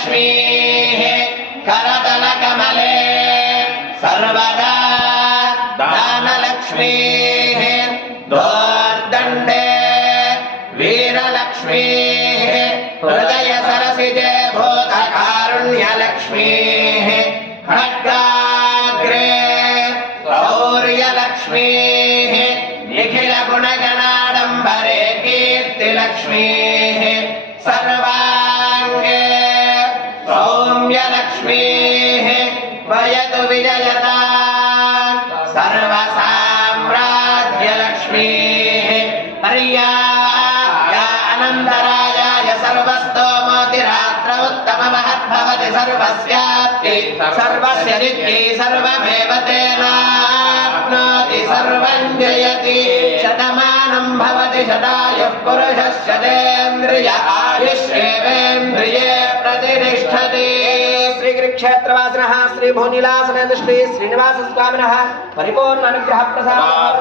लक्ष्मीः करतलकमले सर्वदा दानलक्ष्मीः दोर्दण्डे वीरलक्ष्मीः हृदय सरसिजे भूतकारुण्यलक्ष्मीः खड्गाग्रे शौर्यलक्ष्मीः निखिल गुणगणाडम्बरे कीर्तिलक्ष्मीः सर्वाङ्गे सौम्यलक्ष्मीः वयतु विजयता सर्वसाम्राज्यलक्ष्मीः पर्याया अनन्तरायाय सर्वस्तोमोतिरात्र उत्तममहद्भवति सर्वस्याप्ति सर्वस्य नित्यै सर्वमेव तेनाप्नोति सर्वं जयति शतमानं भवति शतायुः पुरुषः शतेन्द्रिय आयुष्येवेन्द्रिये प्रतिष्ठति। श्रीगिरिक्षेत्रवासिनः श्री भूनिलासनेन्द्र श्री श्रीनिवास स्वामिनः परिपूर्ण अनुग्रह प्रसाद